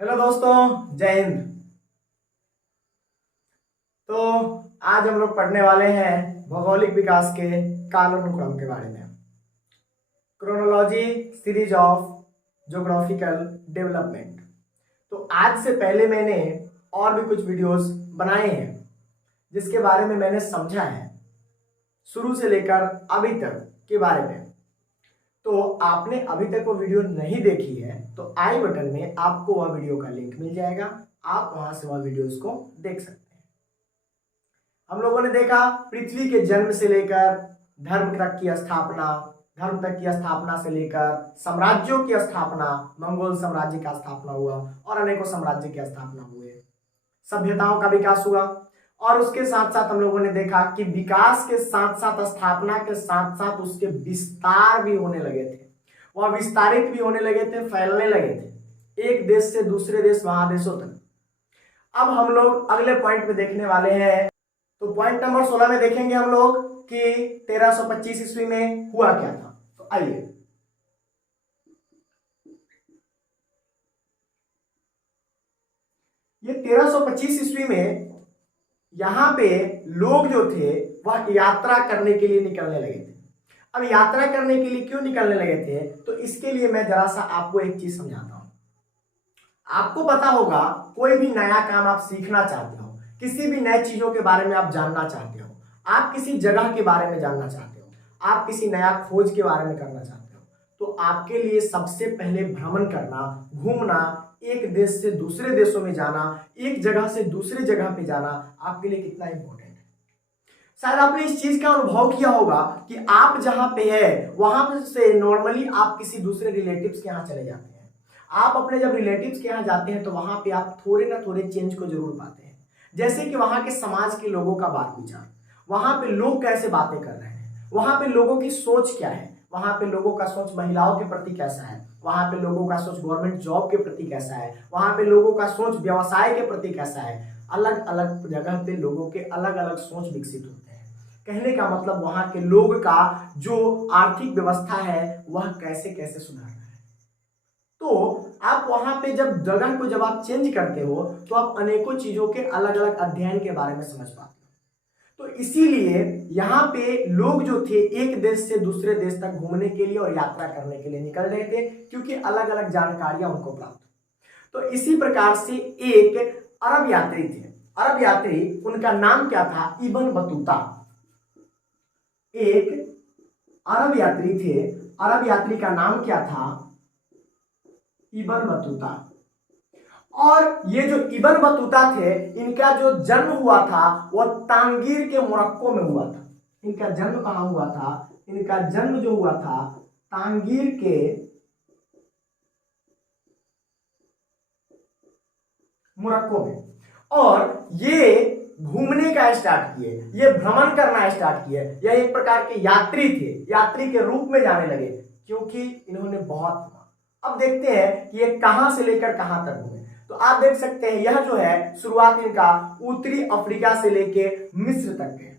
Hello दोस्तों, जय हिंद। तो आज हम लोग पढ़ने वाले हैं भौगोलिक विकास के कालानुक्रम के बारे में। Chronology series of geographical development. तो आज से पहले मैंने और भी कुछ वीडियोस बनाए हैं जिसके बारे में मैंने समझा है शुरू से लेकर अभी तक के बारे में। तो आपने अभी तक वो वीडियो नहीं देखी है तो आई बटन में आपको वह वीडियो का लिंक मिल जाएगा, आप वहां से वह वीडियोस को देख सकते हैं। हम लोगों ने देखा पृथ्वी के जन्म से लेकर धर्म तक की स्थापना, धर्म तक की स्थापना से लेकर साम्राज्यों की स्थापना, मंगोल साम्राज्य का स्थापना हुआ और अनेकों साम्राज्य की स्थापना हुए, सभ्यताओं का विकास हुआ। और उसके साथ साथ हम लोगों ने देखा कि विकास के साथ साथ, स्थापना के साथ साथ उसके विस्तार भी होने लगे थे, वह विस्तारित भी होने लगे थे, फैलने लगे थे एक देश से दूसरे देश, महादेशों तक। अब हम लोग अगले पॉइंट में देखने वाले हैं। तो पॉइंट नंबर 16 में देखेंगे हम लोग कि 1325 ईस्वी में हुआ क्या था। तो आइए, ये 1325 ईस्वी में यहां पे लोग जो थे वह यात्रा करने के लिए निकलने लगे थे। अब यात्रा करने के लिए क्यों निकलने लगे थे, तो इसके लिए मैं जरा सा आपको एक चीज समझाता हूं। आपको पता होगा कोई भी नया काम आप सीखना चाहते हो, किसी भी नए चीजों के बारे में आप जानना चाहते हो, आप किसी जगह के बारे में जानना चाहते हो, आप किसी नया खोज के बारे में करना चाहते हो, तो आपके लिए सबसे पहले भ्रमण करना, घूमना, एक देश से दूसरे देशों में जाना, एक जगह से दूसरे जगह पे जाना आपके लिए कितना इंपॉर्टेंट है। शायद आपने इस चीज का अनुभव किया होगा कि आप जहां पे है वहां से नॉर्मली आप किसी दूसरे रिलेटिव्स के यहाँ चले जाते हैं। आप अपने जब रिलेटिव्स के यहाँ जाते हैं तो वहां पे आप थोड़े ना थोड़े चेंज को जरूर पाते हैं, जैसे कि वहां के समाज के लोगों का बात विचार, वहां पे लोग कैसे बातें कर रहे हैं, वहां पे लोगों की सोच क्या है, वहां पे लोगों का सोच महिलाओं के प्रति कैसा है, वहां पे लोगों का सोच गवर्नमेंट जॉब के प्रति कैसा है, वहां पे लोगों का सोच व्यवसाय के प्रति कैसा है। अलग अलग जगह पे लोगों के अलग अलग सोच विकसित होते हैं। कहने का मतलब वहां के लोग का जो आर्थिक व्यवस्था है वह कैसे कैसे सुधारना है। तो आप वहां पे जब जगह को जब आप चेंज करते हो तो आप अनेकों चीजों के अलग अलग अध्ययन के बारे में समझ पाते हो। तो इसीलिए यहाँ पे लोग जो थे एक देश से दूसरे देश तक घूमने के लिए और यात्रा करने के लिए निकल रहे थे, क्योंकि अलग अलग जानकारियां उनको प्राप्त। तो इसी प्रकार से एक अरब यात्री थे, अरब यात्री, उनका नाम क्या था, इब्न बतूता। एक अरब यात्री थे, अरब यात्री का नाम क्या था, इब्न बतूता। और ये जो इब्न बतूता थे, इनका जो जन्म हुआ था वह तांगीर के मोरक्को में हुआ था। इनका जन्म कहां हुआ था, इनका जन्म जो हुआ था तांगीर के मोरक्को में। और ये घूमने का स्टार्ट किए, ये भ्रमण करना स्टार्ट किए, यह एक प्रकार के यात्री थे, यात्री के रूप में जाने लगे क्योंकि इन्होंने बहुत। अब देखते हैं कि ये कहां से लेकर कहां तक घूमे। तो आप देख सकते हैं यह जो है शुरुआत इनका उत्तरी अफ्रीका से लेके मिस्र तक है।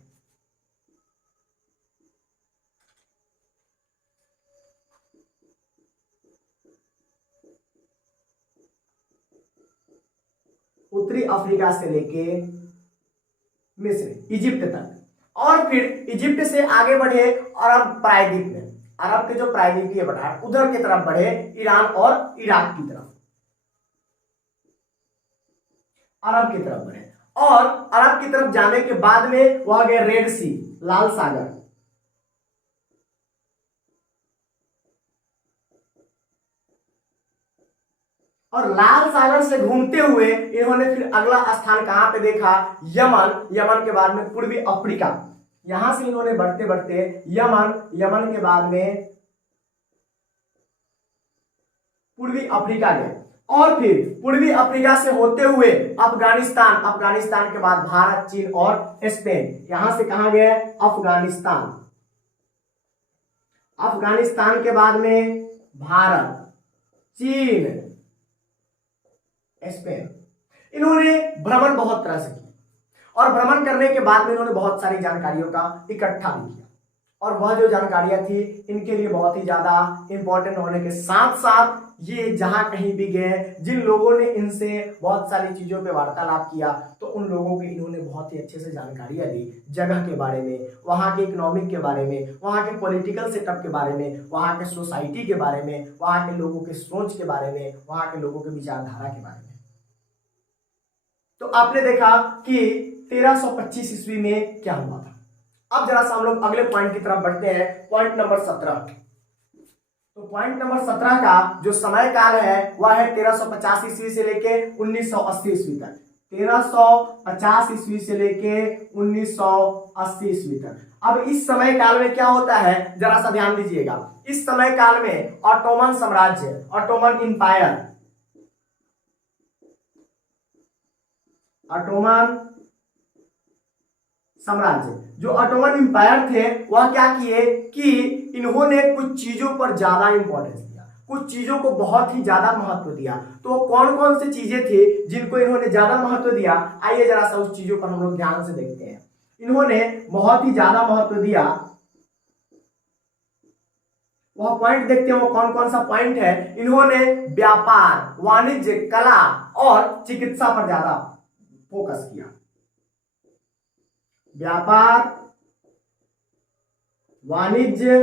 उत्तरी अफ्रीका से लेके मिस्र, इजिप्ट तक, और फिर इजिप्ट से आगे बढ़े अरब प्रायद्वीप में, अरब के जो प्रायद्वीपीय पठार उधर की तरफ बढ़े, ईरान और इराक की तरफ, अरब की तरफ बढ़े। और अरब की तरफ जाने के बाद में वह गए रेड सी, लाल सागर। और लाल सागर से घूमते हुए इन्होंने फिर अगला स्थान कहां पे देखा, यमन, यमन के बाद में पूर्वी अफ्रीका। यहां से इन्होंने बढ़ते बढ़ते यमन, यमन के बाद में पूर्वी अफ्रीका गए, और फिर पूर्वी अफ्रीका से होते हुए अफगानिस्तान, अफगानिस्तान के बाद भारत, चीन और स्पेन। यहां से कहां गए, अफगानिस्तान, अफगानिस्तान के बाद में भारत, चीन, स्पेन। इन्होंने भ्रमण बहुत तरह से किया और भ्रमण करने के बाद में इन्होंने बहुत सारी जानकारियों का इकट्ठा भी किया, और वह जो जानकारियां थी इनके लिए बहुत ही ज्यादा इंपॉर्टेंट होने के साथ साथ ये जहां कहीं भी गए, जिन लोगों ने इनसे बहुत सारी चीजों पे वार्तालाप किया, तो उन लोगों की इन्होंने बहुत ही अच्छे से जानकारियां दी, जगह के बारे में, वहाँ के इकोनॉमिक के बारे में, वहाँ के पॉलिटिकल सेटअप के बारे में, वहाँ के सोसाइटी के बारे में, वहाँ के लोगों के सोच के बारे में, वहाँ के लोगों के विचारधारा के बारे में। तो आपने देखा कि 1325 ईस्वी में क्या हुआ था। अब जरा सा हम लोग अगले पॉइंट की तरफ बढ़ते हैं, पॉइंट नंबर 17। तो पॉइंट नंबर 17 का जो समय काल है वह है 1350 ईस्वी से लेके 1980 ईस्वी तक। 1350 ईस्वी से लेके 1980 ईस्वी तक। अब इस समय काल में क्या होता है, जरा सा ध्यान दीजिएगा। इस समय काल में ऑटोमन साम्राज्य, ऑटोमन इंपायर, ऑटोमन साम्राज्य, जो ऑटोमन इंपायर थे वह क्या किए कि इन्होंने कुछ चीजों पर ज्यादा इंपॉर्टेंस दिया, कुछ चीजों को बहुत ही ज्यादा महत्व दिया। तो कौन कौन सी चीजें थी जिनको इन्होंने ज्यादा महत्व दिया, आइए जरा सा उस चीजों पर हम लोग ध्यान से देखते हैं। इन्होंने बहुत ही ज्यादा महत्व दिया, वह पॉइंट देखते हैं वो कौन कौन सा पॉइंट है। इन्होंने व्यापार, वाणिज्य, कला और चिकित्सा पर ज्यादा फोकस किया। व्यापार, वाणिज्य,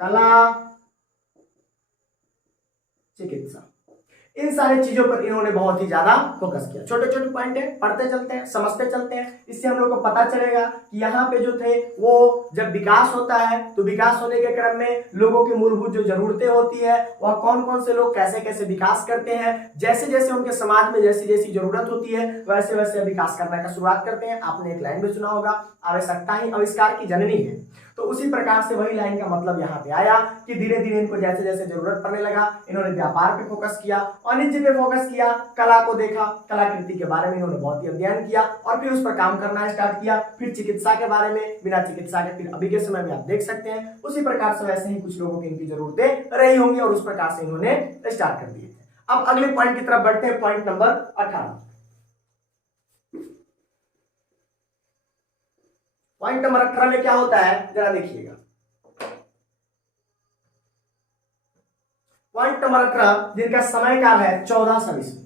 कला, चिकित्सा, इन सारी चीजों पर इन्होंने बहुत ही ज्यादा फोकस किया। छोटे छोटे पॉइंट है, पढ़ते चलते हैं, समझते चलते हैं, इससे हम लोग को पता चलेगा कि यहाँ पे जो थे वो जब विकास होता है तो विकास होने के क्रम में लोगों की मूलभूत जो जरूरतें होती है वह कौन कौन से लोग कैसे कैसे विकास करते हैं, जैसे जैसे उनके समाज में जैसी जैसी जरूरत होती है वैसे वैसे विकास करने का शुरुआत करते हैं। आपने एक लाइन में सुना होगा, आवश्यकता ही आविष्कार की जननी है। तो उसी प्रकार से वही लाइन का मतलब यहाँ पे आया कि धीरे धीरे इनको जैसे जैसे जरूरत पड़ने लगा इन्होंने व्यापार पे फोकस किया, वाणिज्य पे फोकस किया, कला को देखा, कलाकृति के बारे में इन्होंने बहुत ही अध्ययन किया और फिर उस पर काम करना स्टार्ट किया। फिर चिकित्सा के बारे में, बिना चिकित्सा के फिर अभी के समय में आप देख सकते हैं उसी प्रकार से वैसे ही कुछ लोगों की इनकी जरूरतें रही होंगी और उस प्रकार से इन्होंने स्टार्ट कर दिए थे। अब अगले पॉइंट की तरफ बढ़ते हैं, पॉइंट नंबर 18। पॉइंट नंबर 18 में क्या होता है जरा देखिएगा। पॉइंट नंबर 18 जिनका समय काल है 1400 ईस्वी।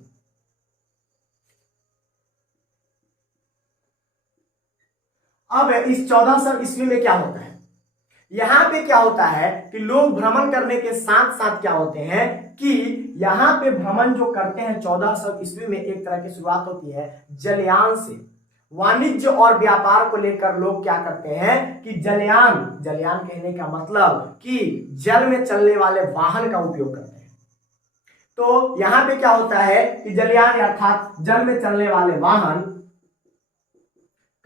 अब इस 1400 ईस्वी में क्या होता है, यहां पे क्या होता है कि लोग भ्रमण करने के साथ साथ क्या होते हैं कि यहां पे भ्रमण जो करते हैं 1400 ईस्वी में एक तरह की शुरुआत होती है जलयान से। वाणिज्य और व्यापार को लेकर लोग क्या करते हैं कि जलयान, जलयान कहने का मतलब कि जल में चलने वाले वाहन का उपयोग करते हैं। तो यहां पे क्या होता है कि जलयान अर्थात जल में चलने वाले वाहन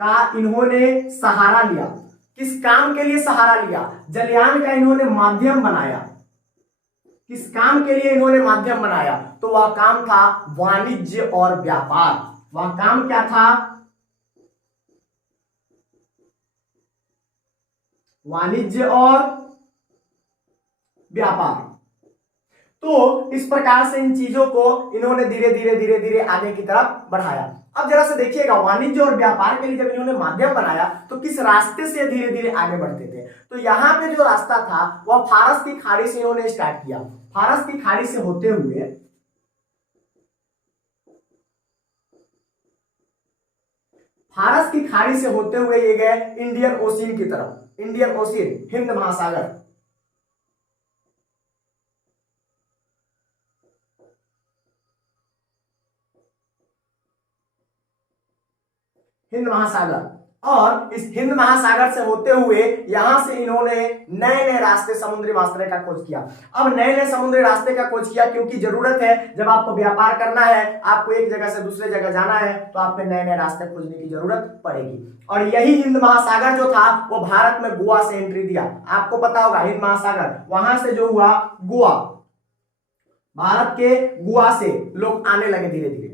का इन्होंने सहारा लिया। किस काम के लिए सहारा लिया, जलयान का इन्होंने माध्यम बनाया। किस काम के लिए इन्होंने माध्यम बनाया, तो वह काम था वाणिज्य और व्यापार। वह काम क्या था, वाणिज्य और व्यापार। तो इस प्रकार से इन चीजों को इन्होंने धीरे धीरे धीरे धीरे आगे की तरफ बढ़ाया। अब जरा से देखिएगा, वाणिज्य और व्यापार के लिए जब इन्होंने माध्यम बनाया तो किस रास्ते से धीरे धीरे आगे बढ़ते थे, तो यहाँ पे जो रास्ता था वह फारस की खाड़ी से इन्होंने स्टार्ट किया। फारस की खाड़ी से होते हुए फारस की खाड़ी से होते हुए ये गए इंडियन ओशियन की तरफ। इंडियन ओशियन, हिंद महासागर, हिंद महासागर। और इस हिंद महासागर से होते हुए यहां से इन्होंने नए नए रास्ते, समुद्री रास्ते का खोज किया। अब नए नए समुद्री रास्ते का खोज किया क्योंकि जरूरत है, जब आपको व्यापार करना है, आपको एक जगह से दूसरे जगह जाना है, तो आपको नए नए रास्ते खोजने की जरूरत पड़ेगी। और यही हिंद महासागर जो था वो भारत में गोवा से एंट्री दिया। आपको पता होगा हिंद महासागर वहां से जो हुआ गोवा, भारत के गोवा से लोग आने लगे धीरे धीरे।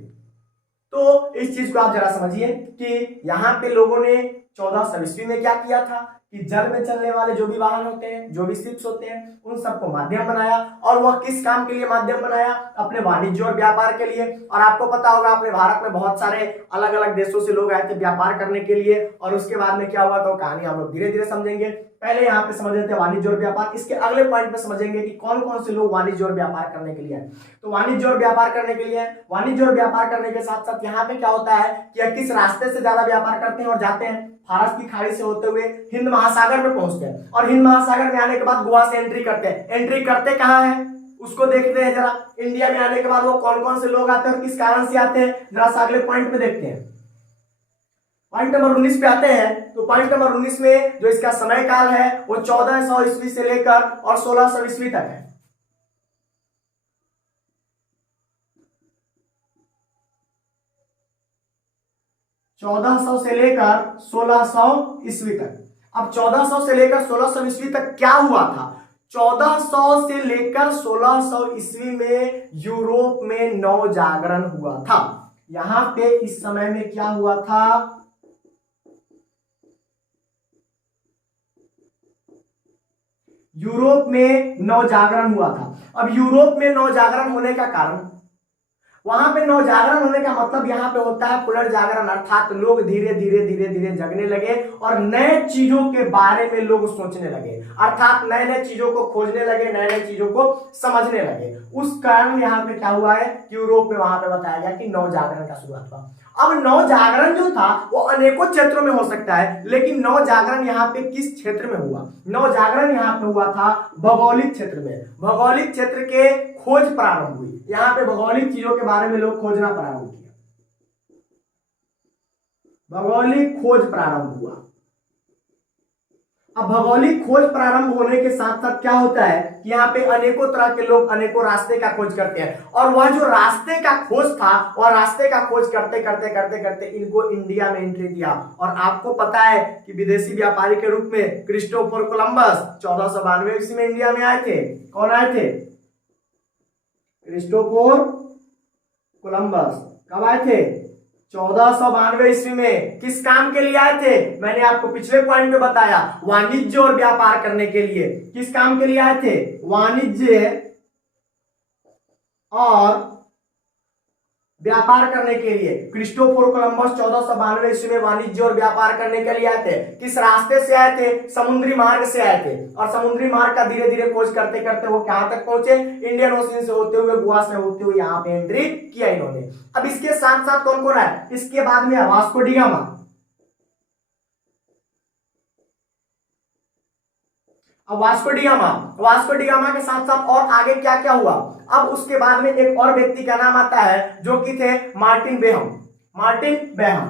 तो इस चीज को आप जरा समझिए कि यहाँ पे लोगों ने 1400 ईस्वी में क्या किया था कि जल में चलने वाले जो भी वाहन होते हैं, जो भी शिप्स होते हैं, उन सबको माध्यम बनाया। और वह किस काम के लिए माध्यम बनाया, अपने वाणिज्य और व्यापार के लिए। और आपको पता होगा अपने भारत में बहुत सारे अलग अलग देशों से लोग आए थे व्यापार करने के लिए, और उसके बाद में क्या हुआ तो कहानी हम लोग धीरे धीरे समझेंगे। पहले यहाँ पे समझ लेते हैं वाणिज्य और व्यापार। इसके अगले पॉइंट पे समझेंगे कि कौन कौन से लोग वाणिज्य और व्यापार करने के लिए आए। तो वाणिज्य और व्यापार करने के लिए, वाणिज्य और व्यापार करने के साथ साथ यहाँ पे क्या होता है कि किस रास्ते से ज्यादा व्यापार करते हैं और जाते हैं, फारस की खाड़ी से होते हुए हिंद महासागर में पहुंचते हैं और हिंद महासागर में आने के बाद गोवा से एंट्री करते हैं। एंट्री करते कहाँ है उसको देखते हैं जरा। इंडिया में आने के बाद वो कौन कौन से लोग आते हैं और किस कारण से आते हैं, जरा सा अगले पॉइंट में देखते हैं। पॉइंट नंबर 19 पे आते हैं। तो पॉइंट नंबर 19 में जो इसका समय काल है वो 1400 ईस्वी से लेकर और 1600 ईस्वी तक है। 1400 से लेकर 1600 ईस्वी तक। अब 1400 से लेकर 1600 ईस्वी तक क्या हुआ था? 1400 से लेकर 1600 ईस्वी में यूरोप में नव जागरण हुआ था। यहां पे इस समय में क्या हुआ था? यूरोप में नव जागरण हुआ था। अब यूरोप में नव जागरण होने का कारण, वहां पे नवजागरण होने का मतलब यहाँ पे होता है पुनर्जागरण, अर्थात लोग धीरे धीरे धीरे धीरे जगने लगे और नए चीजों के बारे में लोग सोचने लगे, अर्थात नए नए चीजों को खोजने लगे, नए नए चीजों को समझने लगे। उस कारण यहाँ पे क्या हुआ है, यूरोप में वहां पे बताया गया कि नवजागरण का शुरुआत हुआ। अब नवजागरण जो था वो अनेकों क्षेत्रों में हो सकता है, लेकिन नवजागरण यहाँ पे किस क्षेत्र में हुआ? नवजागरण यहाँ पे हुआ था भौगोलिक क्षेत्र में। भौगोलिक क्षेत्र के खोज प्रारंभ हुई, यहाँ पे भौगोलिक चीजों के बारे में लोग खोजना प्रारंभ किया, भौगोलिक खोज प्रारंभ हुआ। अब भौगोलिक खोज प्रारंभ होने के साथ साथ क्या होता है कि यहाँ पे अनेकों तरह के लोग अनेकों रास्ते का खोज करते हैं, और वह जो रास्ते का खोज था और रास्ते का खोज करते करते करते करते इनको इंडिया में एंट्री दिया। और आपको पता है कि विदेशी व्यापारी के रूप में क्रिस्टोफर कोलंबस 1492 ईस्वी में इंडिया में आए थे। कौन आए थे? Christopher Columbus. कब आए थे? 1492 ईस्वी में। किस काम के लिए आए थे? मैंने आपको पिछले पॉइंट में बताया, वाणिज्य और व्यापार करने के लिए। किस काम के लिए आए थे? वाणिज्य और व्यापार करने के लिए। क्रिस्टोफर कोलंबस 1492 ईस्वी में वाणिज्य और व्यापार करने के लिए आए थे। किस रास्ते से आए थे? समुद्री मार्ग से आए थे, और समुद्री मार्ग का धीरे धीरे खोज करते करते वो कहां तक पहुंचे? इंडियन ओशन से होते हुए, गोवा से होते हुए यहाँ पे एंट्री किया इन्होंने। अब इसके साथ साथ कौन कौन है? इसके बाद में वास्को डी गामा। अब Vasco D gamma, Vasco D gamma के साथ साथ और आगे क्या क्या हुआ? अब उसके बाद में एक और व्यक्ति का नाम आता है जो कि थे मार्टिन बेहम। Martin Behaim.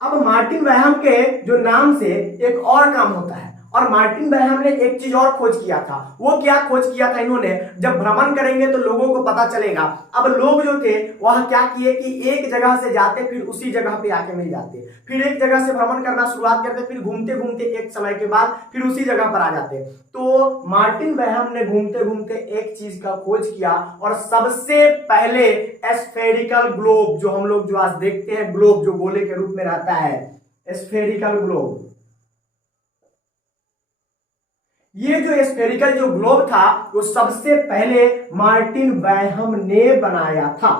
अब मार्टिन बेहम के जो नाम से एक और काम होता है, और मार्टिन बेहम ने एक चीज और खोज किया था। वो क्या खोज किया था इन्होंने? जब भ्रमण करेंगे तो लोगों को पता चलेगा। अब लोग जो थे वह क्या किए कि एक जगह से जाते फिर उसी जगह पे आके मिल जाते, फिर एक जगह से भ्रमण करना शुरुआत करते, फिर घूमते घूमते एक समय के बाद फिर उसी जगह पर आ जाते। तो मार्टिन बेहम ने घूमते घूमते एक चीज का खोज किया, और सबसे पहले स्फेरिकल ग्लोब, जो हम लोग जो आज देखते हैं ग्लोब जो गोले के रूप में रहता है, स्फेरिकल ग्लोब। ये जो स्फेरिकल जो ग्लोब था वो सबसे पहले मार्टिन बेहम ने बनाया था।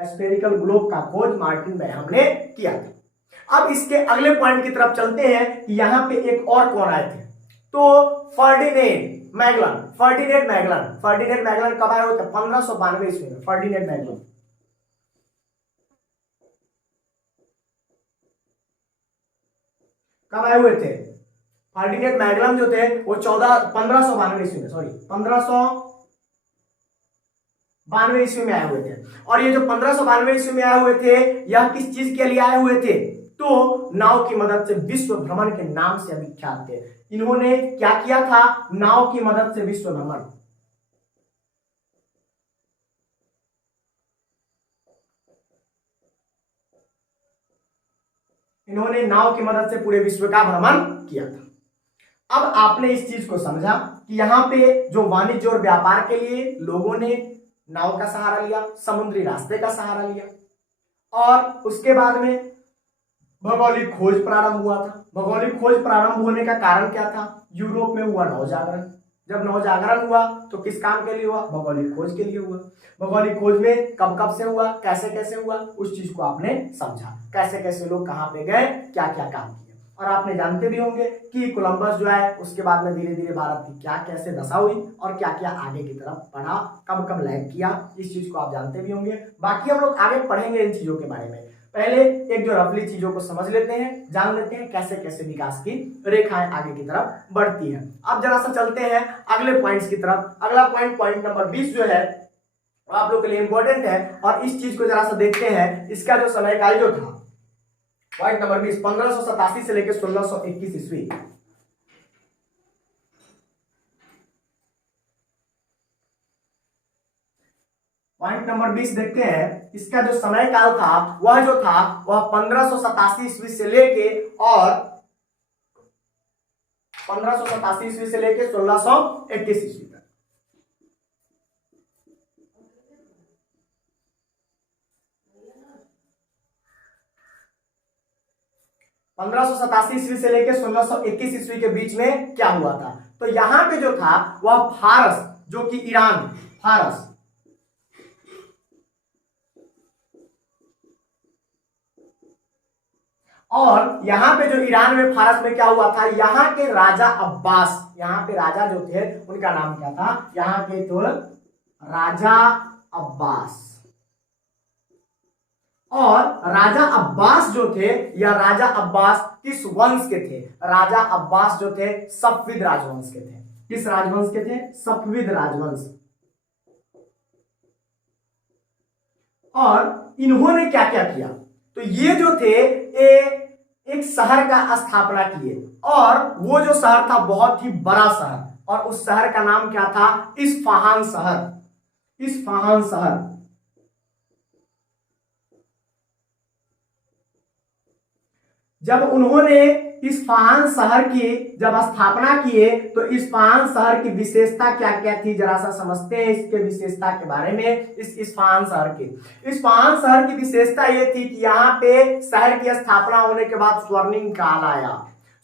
स्फेरिकल ग्लोब का खोज मार्टिन बेहम ने किया था। अब इसके अगले पॉइंट की तरफ चलते हैं कि यहां पे एक और कौन आए थे? तो Ferdinand Magellan. Ferdinand Magellan, Ferdinand Magellan कब आए हुए थे? 1592 ईस्वी में फर्डिनेंड मैगलन। कब आए हुए थे? फर्डिनेंड मैगलन जो थे वो 1592 ईस्वी में, सॉरी 1592 ईस्वी में आए हुए थे। और ये जो 1592 ईस्वी में आए हुए थे, यह किस चीज के लिए आए हुए थे? तो नाव की मदद से विश्व भ्रमण के नाम से विख्यात थे। इन्होंने क्या किया था? नाव की मदद से विश्व भ्रमण। इन्होंने नाव की मदद से पूरे विश्व का भ्रमण किया था। अब आपने इस चीज को समझा कि यहां पे जो वाणिज्य और व्यापार के लिए लोगों ने नाव का सहारा लिया, समुद्री रास्ते का सहारा लिया, और उसके बाद में भौगोलिक खोज प्रारंभ हुआ था। भौगोलिक खोज प्रारंभ होने का कारण क्या था? यूरोप में हुआ नवजागरण। जब नवजागरण हुआ तो किस काम के लिए हुआ? भौगोलिक खोज के लिए हुआ। भौगोलिक खोज में कब कब से हुआ, कैसे कैसे हुआ, उस चीज को आपने समझा, कैसे कैसे लोग कहाँ पे गए, क्या क्या काम किया। और आपने जानते भी होंगे कि कोलंबस जो है उसके बाद में धीरे धीरे भारत की क्या कैसे दशा हुई और क्या क्या आगे की तरफ बढ़ा, कब कब लैंड किया, इस चीज को आप जानते भी होंगे। बाकी हम लोग आगे पढ़ेंगे इन चीजों के बारे में। पहले एक जो रफली चीजों को समझ लेते हैं, जान लेते हैं कैसे कैसे विकास की रेखाएं आगे की तरफ बढ़ती है। अब जरा सा चलते हैं अगले पॉइंट्स की तरफ। अगला पॉइंट नंबर 20 जो है आप लोग के लिए इंपॉर्टेंट है और इस चीज को जरा सा देखते हैं। इसका जो समय काल जो था, पॉइंट नंबर 20, 1587 से लेकर 1621 ईस्वी। पॉइंट नंबर 20 देखते हैं। इसका जो समय काल था वह 1587 ईस्वी से लेके और 1587 ईस्वी से लेके 1621 ईस्वी तक। ईस्वी से लेकर 1621 ईस्वी के बीच में क्या हुआ था? तो यहां पे जो था वह फारस, जो कि ईरान, फारस, और यहां पे जो ईरान में फारस में क्या हुआ था, यहां के राजा अब्बास, यहां पे राजा जो थे उनका नाम क्या था? यहां के तो राजा अब्बास। और राजा अब्बास जो थे, या राजा अब्बास किस वंश के थे? राजा अब्बास जो थे सफविद राजवंश के थे। किस राजवंश के थे? सफविद राजवंश। और इन्होंने क्या क्या किया? तो ये जो थे एक शहर का स्थापना किए, और वो जो शहर था बहुत ही बड़ा शहर, और उस शहर का नाम क्या था? इस्फहान शहर। इस्फहान शहर। जब उन्होंने इस्फहान शहर की जब स्थापना किए तो इस्फहान शहर की विशेषता क्या क्या थी, जरा सा समझते हैं इसके विशेषता के बारे में। इस इस्फहान शहर की विशेषता यह थी कि यहाँ पे शहर की स्थापना होने के बाद स्वर्णिम काल आया।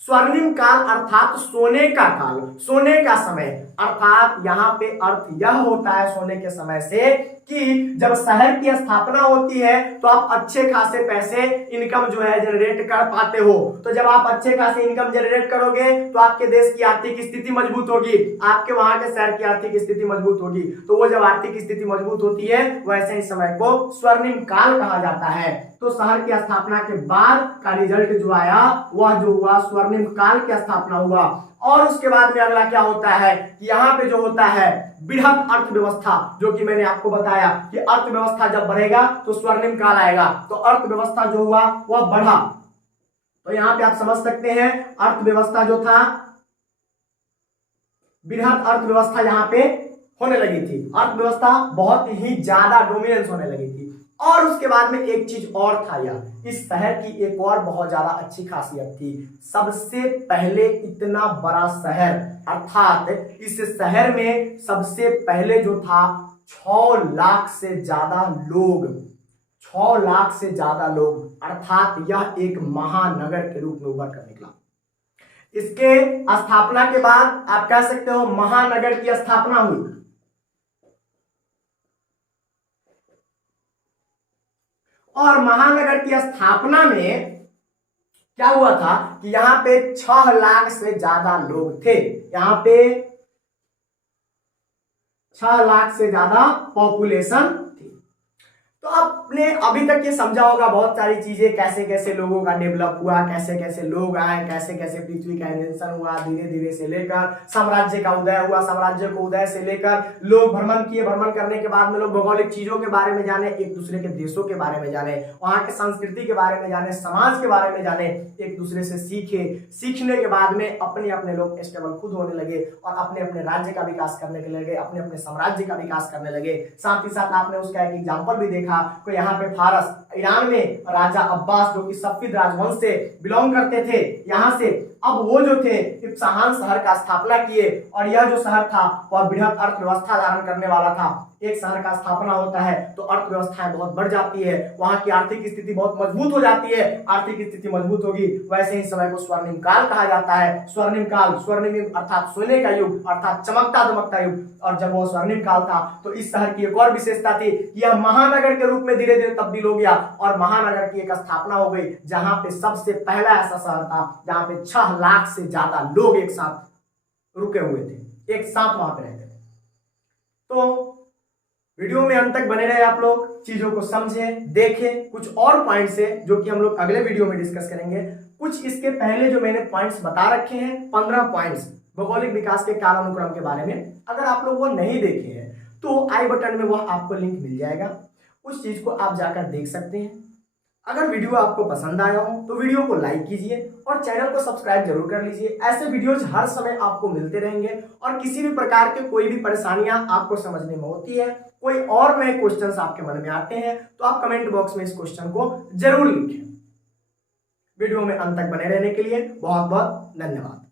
स्वर्णिम काल अर्थात सोने का काल, सोने का समय। अर्थात यहाँ पे अर्थ यह होता है सोने के समय से कि जब शहर की स्थापना होती है तो आप अच्छे खासे पैसे इनकम जो है जनरेट कर पाते हो। तो जब आप अच्छे खासे इनकम जनरेट करोगे तो आपके देश की आर्थिक स्थिति मजबूत होगी, आपके वहां के शहर की आर्थिक स्थिति मजबूत होगी। तो वो जब आर्थिक स्थिति मजबूत होती है वैसे ही समय को स्वर्णिम काल कहा जाता है। तो शहर की स्थापना के बाद का रिजल्ट जो आया वह जो हुआ स्वर्णिम काल की स्थापना हुआ। और उसके बाद में अगला क्या होता है कि यहाँ पे जो होता है बृहत अर्थव्यवस्था, जो कि मैंने आपको बताया कि अर्थव्यवस्था जब बढ़ेगा तो स्वर्णिम काल आएगा। तो अर्थव्यवस्था जो हुआ वह बढ़ा। तो यहाँ पे आप समझ सकते हैं अर्थव्यवस्था जो था, बृहत अर्थव्यवस्था यहाँ पे होने लगी थी। अर्थव्यवस्था बहुत ही ज्यादा डोमिनेंस होने लगी थी। और उसके बाद में एक चीज और था, यह इस शहर की एक और बहुत ज्यादा अच्छी खासियत थी। सबसे पहले इतना बड़ा शहर, अर्थात इस शहर में सबसे पहले जो था 6 लाख से ज्यादा लोग, 6 लाख से ज्यादा लोग, अर्थात यह एक महानगर के रूप में उभर कर निकला। इसके स्थापना के बाद आप कह सकते हो महानगर की स्थापना हुई। और महानगर की स्थापना में क्या हुआ था कि यहाँ पे 6 लाख से ज्यादा लोग थे। यहाँ पे 6 लाख से ज्यादा पॉपुलेशन थी। तो आपने अभी तक ये समझा होगा बहुत सारी चीजें, कैसे कैसे लोगों का डेवलप हुआ, कैसे कैसे लोग आए, कैसे कैसे पृथ्वी का इन्वेंशन हुआ, धीरे धीरे से लेकर साम्राज्य का उदय हुआ, साम्राज्य को उदय से लेकर लोग भ्रमण किए, भ्रमण करने के बाद में लोग भौगोलिक चीजों के बारे में जाने, एक दूसरे के देशों के बारे में जाने, वहां के संस्कृति के बारे में जाने, समाज के बारे में जाने, एक दूसरे से सीखे। सीखने के बाद में अपने अपने लोग स्टेबल खुद होने लगे और अपने अपने राज्य का विकास करने के लगे, अपने अपने साम्राज्य का विकास करने लगे। साथ ही साथ आपने उसका एक एग्जाम्पल भी देखा को यहाँ पे फारस, ईरान में राजा अब्बास जो कि सफविद राजवंश से बिलोंग करते थे, यहाँ से अब वो जो थे इब्साहान शहर का स्थापना किए और यह जो शहर था वह बृहद अर्थव्यवस्था धारण करने वाला था। एक शहर का स्थापना होता है तो अर्थव्यवस्थाएं बहुत बढ़ जाती है, वहां की आर्थिक स्थिति बहुत मजबूत हो जाती है। आर्थिक स्थिति मजबूत होगी, वैसे ही समय को स्वर्णिम काल कहा जाता है। स्वर्णिम काल, स्वर्णिम युग अर्थात सोने का युग, अर्थात चमकता दमकता युग। और जब वह स्वर्णिम काल था तो इस शहर की एक और विशेषता थी कि यह महानगर के रूप में धीरे धीरे तब्दील हो गया और महानगर की एक स्थापना हो गई, जहां पे सबसे पहला ऐसा शहर था जहां पे 6 लाख से ज्यादा लोग एक साथ रुके हुए थे, एक साथ वहां पे रहते थे। तो वीडियो में अंत तक बने रहे आप लोग, चीजों को समझें, देखें। कुछ और पॉइंट्स है जो कि हम लोग अगले वीडियो में डिस्कस करेंगे। कुछ इसके पहले जो मैंने पॉइंट्स बता रखे हैं, 15 पॉइंट्स भौगोलिक विकास के कालानुक्रम के बारे में, अगर आप लोग वो नहीं देखे हैं तो आई बटन में वह आपको लिंक मिल जाएगा, उस चीज को आप जाकर देख सकते हैं। अगर वीडियो आपको पसंद आया हो तो वीडियो को लाइक कीजिए और चैनल को सब्सक्राइब जरूर कर लीजिए। ऐसे वीडियोज हर समय आपको मिलते रहेंगे और किसी भी प्रकार के कोई भी परेशानियां आपको समझने में होती है, कोई और नए क्वेश्चंस आपके मन में आते हैं तो आप कमेंट बॉक्स में इस क्वेश्चन को जरूर लिखें। वीडियो में अंत तक बने रहने के लिए बहुत बहुत धन्यवाद।